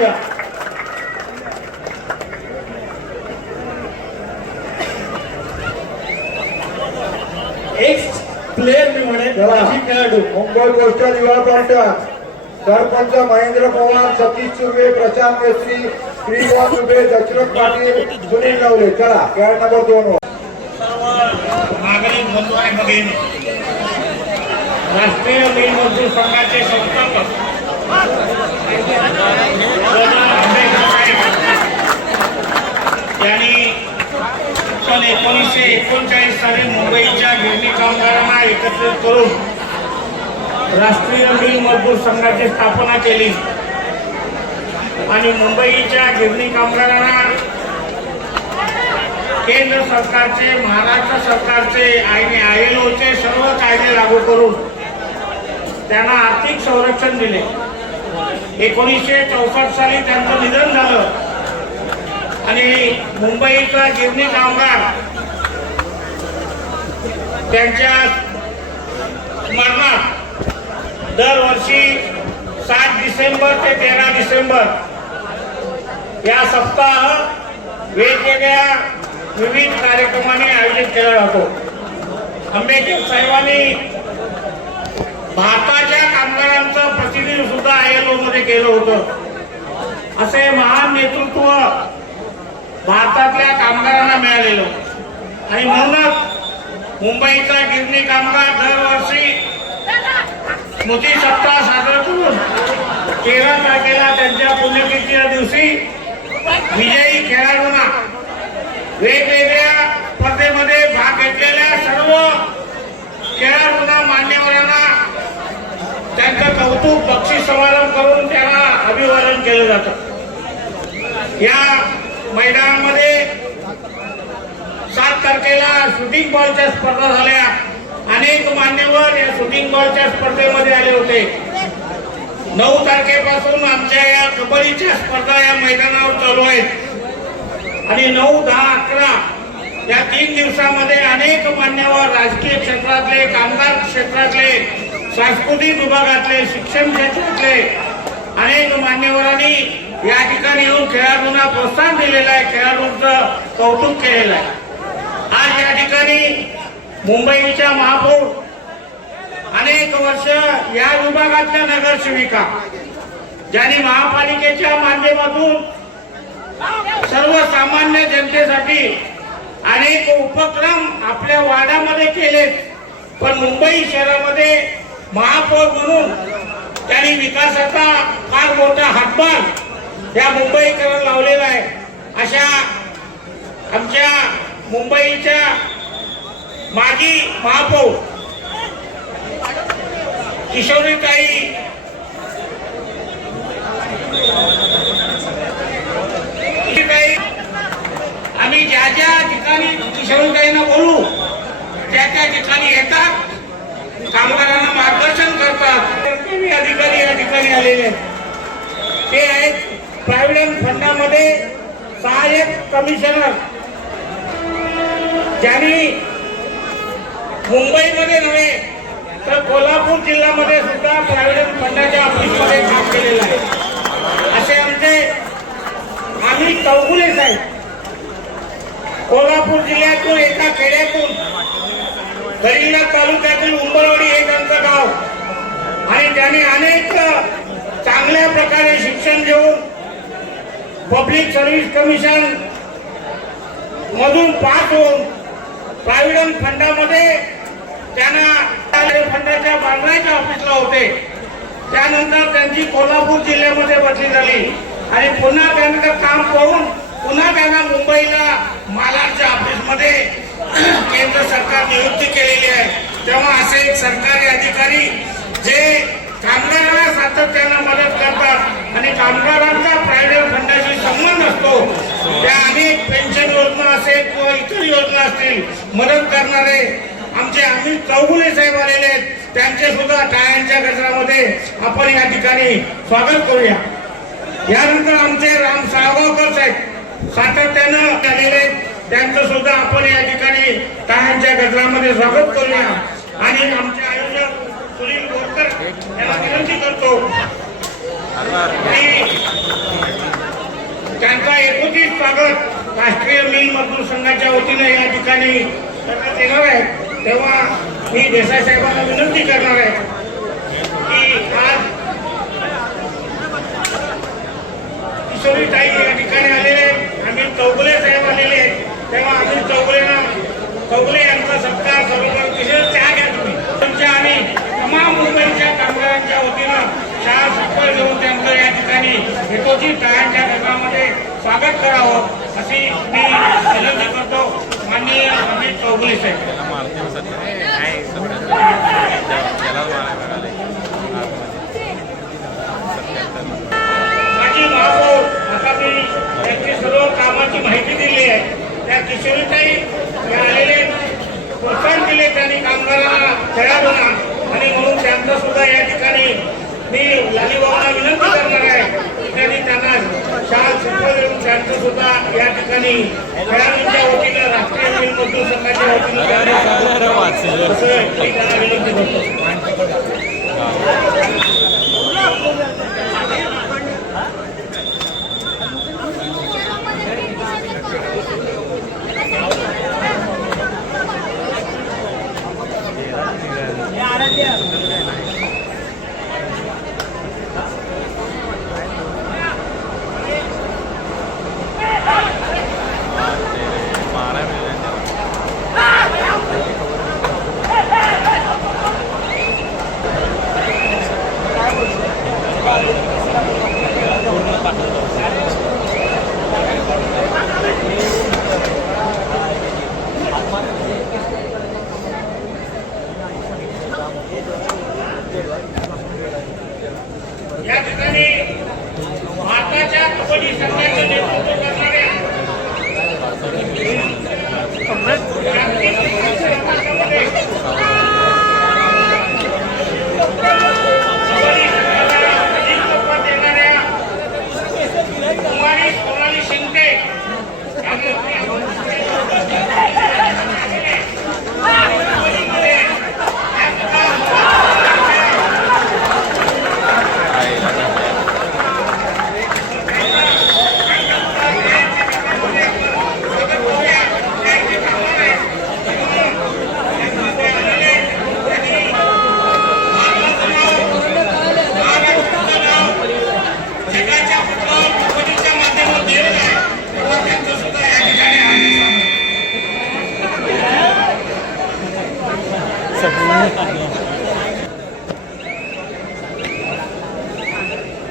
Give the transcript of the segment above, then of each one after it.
द्या. एक प्लेयर मी म्हणे खेळाडू मुंबई पोस्टल युवा काउंटर सरपंच महेंद्र पवार, सतीश चुबे, प्रशांत मेस्त्री, श्रीकांत चुबे, दशरथ पाटील, सुनील नवले. चला खेळ नंबर 2 नागरिक बंधू आणि भगिनी, राष्ट्रीय मिल मजदूर संघाचे संस्थापक यांनी सन 1939 साली मुंबईच्या गिरणी कामगारांना एकत्रित करून राष्ट्रीय मिल मजदूर संघाची स्थापना केली आणि मुंबईच्या गिरणी कामगारांना केंद्र सरकारचे, महाराष्ट्र सरकारचे आणि ILOचे सर्व कायदे लागू करून त्यांना आर्थिक संरक्षण दिले. 1964 साली त्यांचं निधन झालं आणि मुंबईचा गिरणी कामगार त्यांच्या स्मरणार्थ दरवर्षी 7 डिसेंबर ते 13 डिसेंबर या सप्ताह वेगवेगळ्या विविध कार्यक्रमांनी आयोजित केला जातो. आंबेडकर साहेबांनी भारताच्या कामगारांचं प्रतिनिधित्व सुद्धा ILO मध्ये केलं होतं. असे महान नेतृत्व भारतातल्या कामगारांना मिळालेलं आणि म्हणूनच मुंबईचा गिरणी कामगार दरवर्षी स्मृती सप्ताह साजरा करून 13 तारखेला त्यांच्या पुण्यतिथीच्या दिवशी विजयी खेळाडूंना वेगवेगळ्या स्पर्धेमध्ये भाग घेतलेल्या सर्व खेळाडूंना, मान्यवरांना त्यांचं कौतुक, बक्षीस समारंभ करून त्यांना अभिवादन केलं जातं. या मैदानामध्ये 7 तारखेला शूटिंग बॉलच्या स्पर्धा झाल्या. अनेक मान्यवर या शूटिंग बॉलच्या स्पर्धेमध्ये आले होते. 9 तारखेपासून आमच्या या कबड्डीच्या स्पर्धा या मैदानावर चालू आहेत आणि 9, 10, 11 या 3 दिवसामध्ये अनेक मान्यवर राजकीय क्षेत्रातले, कामगार क्षेत्रातले, सांस्कृतिक विभागातले, शिक्षण क्षेत्रातले अनेक मान्यवरांनी या ठिकाणी येऊन खेळाडूंना प्रोत्साहन दिलेलं आहे, खेळाडूंचं कौतुक केलेलं आहे. आज या ठिकाणी मुंबईच्या महापौर, अनेक वर्ष या विभागातल्या नगरसेविका ज्यांनी महापालिकेच्या माध्यमातून सर्वसामान्य जनतेसाठी अनेक उपक्रम आपल्या वाड्यामध्ये केले, पण मुंबई शहरामध्ये महापौर म्हणून त्यांनी विकासाचा फार मोठा हातभार या मुंबईकरांना लावलेला आहे. अशा आमच्या मुंबईच्या माजी महापौर किशोरीताई आम्ही ज्या ज्या ठिकाणी किशोरीताईंना बोलू त्या त्या ठिकाणी येतात, कामगारांना मार्गदर्शन करतात. अधिकारी या ठिकाणी आलेले ते आहेत प्रॉव्हिडंट फंडामध्ये सहाय्यक कमिशनर, ज्यांनी मुंबईमध्ये नव्हे तर कोल्हापूर जिल्ह्यामध्ये सुद्धा प्रॉव्हिडंट फंडाच्या ऑफिसमध्ये काम केलेलं आहे. असे आमचे अमित चौगुले साहेब कोल्हापूर जिल्ह्यातून एका खेड्यातून गडिंग्लज तालुक्यातील उंबरवाडी हे त्यांचं गाव आणि त्यांनी अनेक चांगल्या प्रकारे शिक्षण देऊन पब्लिक सर्व्हिस कमिशन मधून पास होऊन प्रॉव्हिडंट फंडामध्ये त्यांना फंडाच्या बांधण्याच्या ऑफिसला होते. त्यानंतर त्यांची कोल्हापूर जिल्ह्यामध्ये बदली झाली आणि पुन्हा त्यांचं काम पाहून पुन्हा त्यांना मुंबईला मालाडच्या ऑफिसमध्ये केंद्र सरकार नियुक्ती केलेली आहे. तेव्हा असे एक सरकारी अधिकारी जे कामगारांना सातत्यानं मदत करतात आणि कामगारांचा प्रायव्हेट फंडाशी संबंध असतो, त्या अनेक पेन्शन योजना असेल किंवा इतर योजना असतील मदत करणारे आमचे अमित चौगुले साहेब आलेले आहेत. त्यांचे सुद्धा टाळ्यांच्या गजरामध्ये आपण या ठिकाणी स्वागत करूया. यानंतर आमचे राम साळगावकर साहेब सातत्यानं आलेले, त्यांचं सुद्धा आपण या ठिकाणी टाळ्यांच्या गजरामध्ये स्वागत करूया. आणि आमचे आयोजक सुनील बोरकर यांना विनंती करतो की स्वागत राष्ट्रीय मिल मजदूर संघाच्या वतीने या ठिकाणी करण्यात येणार आहे, तेव्हा मी देसाई साहेबांना विनंती करणार आहे की आज किशोरीताई या ठिकाणी आलेले, अमित चौगुले साहेब आलेले, तेव्हा अमित चौगुले यांचा सत्कार सर्व विशेष चहा घ्या तुम्ही तुमच्या आणि तमाम मुंबईच्या कामगारांच्या वतीनं चहा सत्कार घेऊन त्यांचं या ठिकाणी हेतोची टाळ्यांच्या गजरामध्ये स्वागत करावं अशी मी विनंती करतो. माननीय अमित चौगुले साहेब. माजी महापौर आता मी त्यांची सर्व कामाची माहिती दिली आहे. त्या किशोरीताई आलेले प्रोत्साहन दिले त्यांनी कामगारांना, खेळाडूंना, आणि म्हणून त्यांचं सुद्धा या ठिकाणी मी लालीबाबांना विनंती करणार आहे त्यांनी त्यांना शाल सत्कार देऊन त्यांचं सुद्धा या ठिकाणी खेळाडूंच्या वतीनं राष्ट्रीय मिल मजदूर संघाच्या वतीनं असं मी त्यांना विनंती करतो. या ठिकाणी भारताच्या कबड्डी संघाचे नेतृत्व करणारे कबड्डी संघाला अजिंक्यपद देणाऱ्या कुमारी सोनाली शिंदे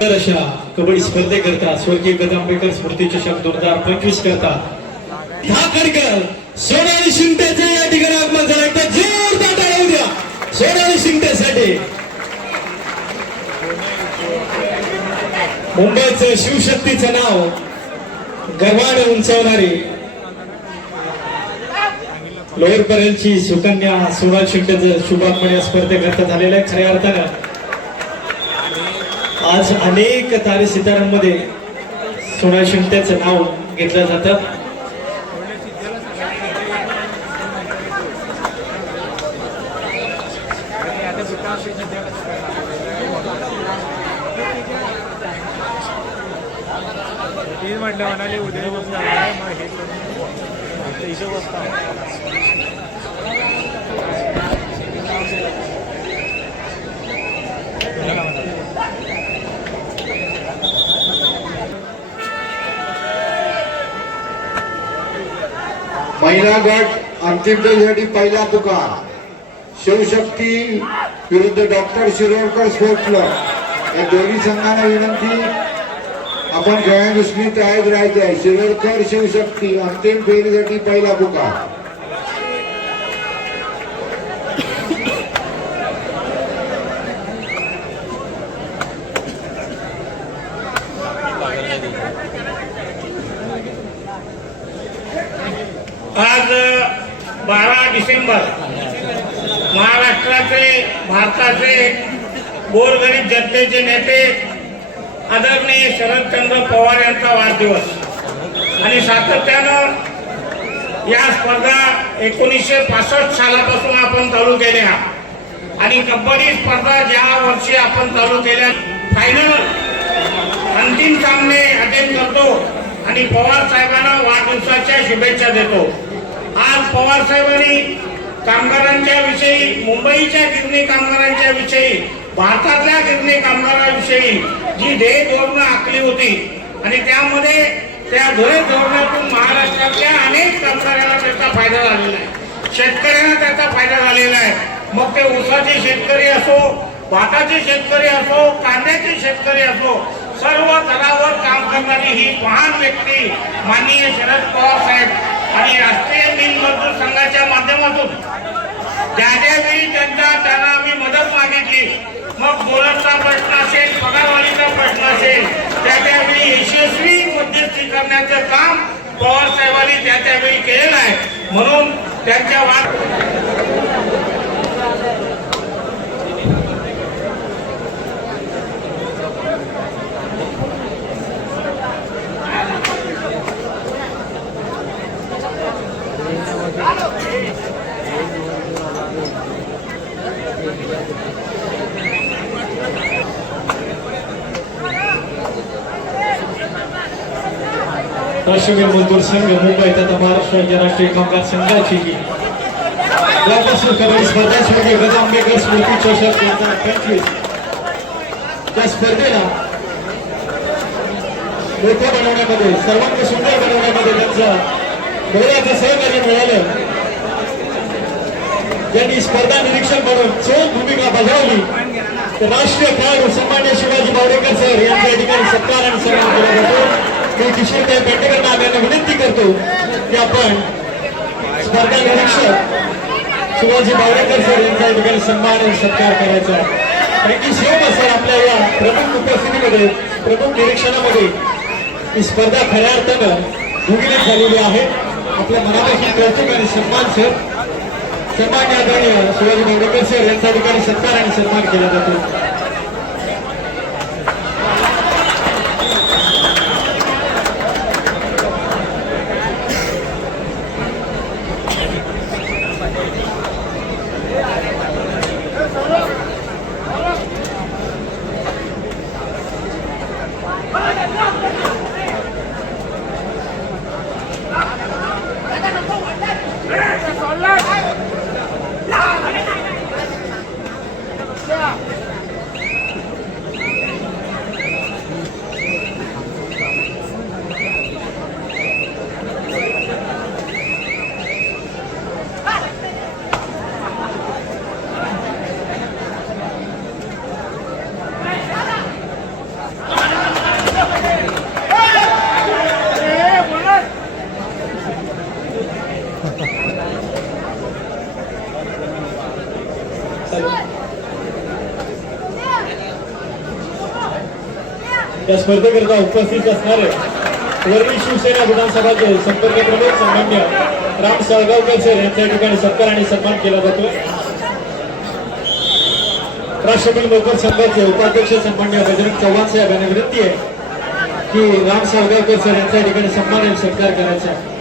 तर अशा कबड्डी स्पर्धेकरता स्वर्गीय गदांबेकर स्मृती चषक 2025 करता ठाकरकर सोनाली शिंदेचे या ठिकाणी आगमन झालं. एकदा जोरदार टाळ्या होऊ द्या सोनाली शिंदेसाठी. मुंबईचं शिवशक्तीचं नाव गर्वाने उंचावणारी लोअर परेलची सुकन्या सोनाली शिंदेचं शुभागमन या स्पर्धेकरता झालेलं आहे. खऱ्या अर्थानं आज अनेक तारे सितारांमध्ये सोनाली शिंदेचं नाव घेतलं जातं. म्हटलं म्हणाले उद्या हिशोब असता महिला गट अंतिम फेरीसाठी पहिला पुकार शिवशक्ती विरुद्ध डॉक्टर शिरोडकर स्पोर्ट्स क्लब या दोन्ही संघांना विनंती, आपण खेळाडूंनी तयार राहायचे आहे. शिरोडकर शिवशक्ती अंतिम फेरीसाठी पहिला पुकार. आज 12 डिसेंबर महाराष्ट्राचे, भारताचे गोरगरीब जनतेचे नेते आदरणीय शरदचंद्र पवार यांचा वाढदिवस आणि सातत्यानं या स्पर्धा 1965 सालापासून आपण चालू केल्या आणि कबड्डी स्पर्धा ज्या वर्षी आपण चालू केल्या फायनल अंतिम सामने अटेंड करतो आणि पवार साहेबांना वाढदिवसाच्या शुभेच्छा देतो. आज पवार साहेबांनी कामगारांच्या विषयी, मुंबईच्या गिरणी कामगारांच्या विषयी, भारतातल्या गिरणी कामगारांविषयी जी ध्येय धोरणं आखली होती आणि त्यामध्ये त्या ध्येय धोरणातून महाराष्ट्रातल्या अनेक कामगारांना त्याचा फायदा झालेला आहे, शेतकऱ्यांना त्याचा फायदा झालेला आहे. मग ते ऊसाचे शेतकरी असो, भाताचे शेतकरी असो, कांद्याचे शेतकरी असो, सर्व स्तरावर काम करणारी ही महान व्यक्ती माननीय शरद पवार साहेब आणि राष्ट्रीय मिल मजदूर संघाच्या माध्यमातून ज्यावेळी त्यांना आम्ही मदत मागितली, मग बोनसचा प्रश्न असेल, पगारवाढीचा प्रश्न असेल, त्यावेळी यशस्वी मध्यस्थी करण्याचं काम पवार साहेबांनी त्यावेळी केलेलं आहे. म्हणून त्यांच्या राष्ट्रीय मजदूर संघ मुंबई तथा महाराष्ट्र राज्य राष्ट्रीय कामगार संघाची कबड्डी स्पर्धा स्पर्धे गदा आंबेडकर स्मृती चषक 2025 त्या स्पर्धेला मोठं बनवण्यामध्ये, सर्वांना सुंदर बनवण्यामध्ये त्यांचा मोलाचं सहकार्य मिळालं. ज्यांनी स्पर्धा निरीक्षक म्हणून चोख भूमिका बजावली तर राष्ट्रीय खेळाडू सन्मान्य शिवाजी बावडेकर सर यांच्या ठिकाणी सत्कार आणि सन्मान केला जातो. मी किशोरताई पेंडेकरांना आम्हाला विनंती करतो की आपण स्पर्धा निरीक्षक शिवाजी बावडेकर सर यांच्या ठिकाणी सन्मान आणि सत्कार करायचा आहे. Thank you so much sir. आपल्या या प्रमुख उपस्थितीमध्ये, प्रमुख निरीक्षणामध्ये ही स्पर्धा खऱ्या अर्थानं भूमिगत झालेली आहे. आपल्या मनापासून कौतुक आणि सन्मान सर. सन्मान्य आदरणीय शिवाजी बावडेकर सर यांच्या ठिकाणी सत्कार आणि सन्मान केला जातो. या स्पर्धेकरता उपस्थित असणारे वर्णी शिवसेना विधानसभाचे संपर्क प्रमुख सन्मान्य राम साळगावकर सर यांच्या ठिकाणी सत्कार आणि सन्मान केला जातो. राष्ट्रकुल नोकर संघाचे उपाध्यक्ष सन्मान्य बजरंग चव्हाण साहेब यांना विनंती आहे की राम साळगावकर सर यांच्या ठिकाणी सन्मान आणि सत्कार करायचा आहे.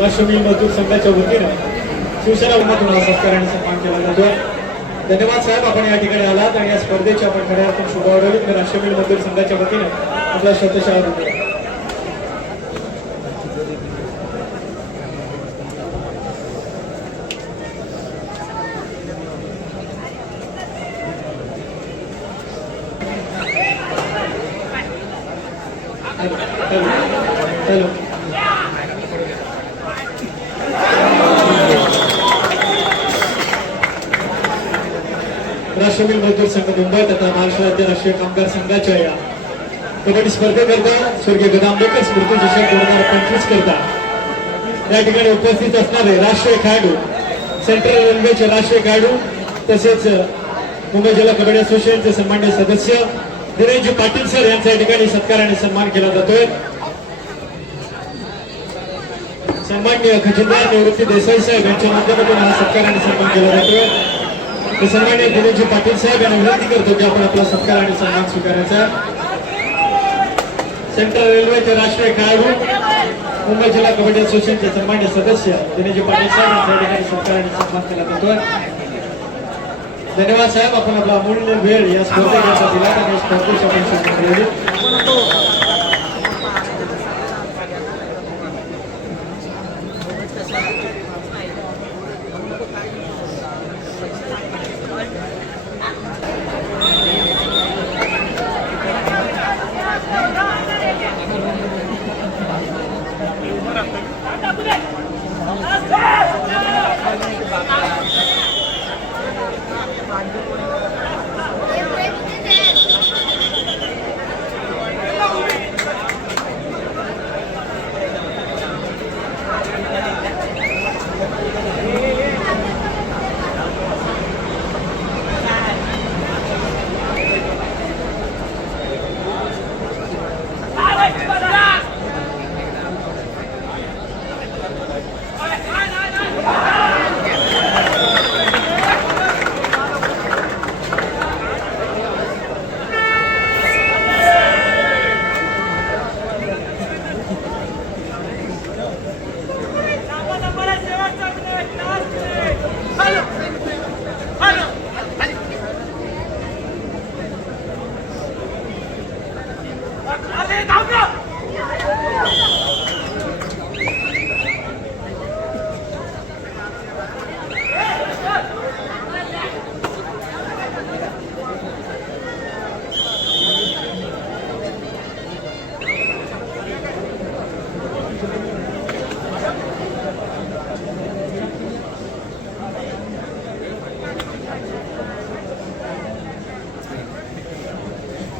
राष्ट्रीय मजदूर संघाच्या वतीने शिवसेना उन्हातून सत्कार आणि सन्मान केला जातो. धन्यवाद साहेब, आपण या ठिकाणी आलात आणि या स्पर्धेची आपण खऱ्या अर्थाने शुभारंभ राष्ट्रीय मजदूर संघाच्या वतीने आपला शतशः धन्यवाद. हॅलो राष्ट्रीय मजदूर संघ मुंबई तथा महाराष्ट्र राज्य राष्ट्रीय कामगार संघाच्या या कबड्डी स्पर्धेकरता स्वर्गीय गदा आंबेडकर स्मृती चषक 2025 करता या ठिकाणी उपस्थित असणारे राष्ट्रीय खेळाडू, सेंट्रल रेल्वेचे राष्ट्रीय खेळाडू तसेच मुंबई जिल्हा कबड्डी असोसिएशनचे सन्मान्य सदस्य दिनेशजी पाटील सर यांच्या ठिकाणी सत्कार आणि सन्मान केला जातोय. सन्माननीय खजिनदार निवृत्ती देसाई साहेब यांच्या माध्यमातून हा सत्कार आणि सन्मान केला जातोय. तर सन्माननीय दिनेशजी पाटील साहेब यांना विनंती करतो की आपण आपला सत्कार आणि सन्मान स्वीकारायचा. सेंट्रल रेल्वेचे राष्ट्रीय खेळाडू मुंबई जिल्हा कबड्डी असोसिएशनचे सन्मान्य सदस्य दिनेशजी पाटील साहेब यांच्या या ठिकाणी सत्कार आणि सन्मान केला जातोय. धन्यवाद साहेब, आपण आपला अमूल्य वेळ या स्पर्धेकरता दिला आणि स्पर्धेची आपण सुरू केली.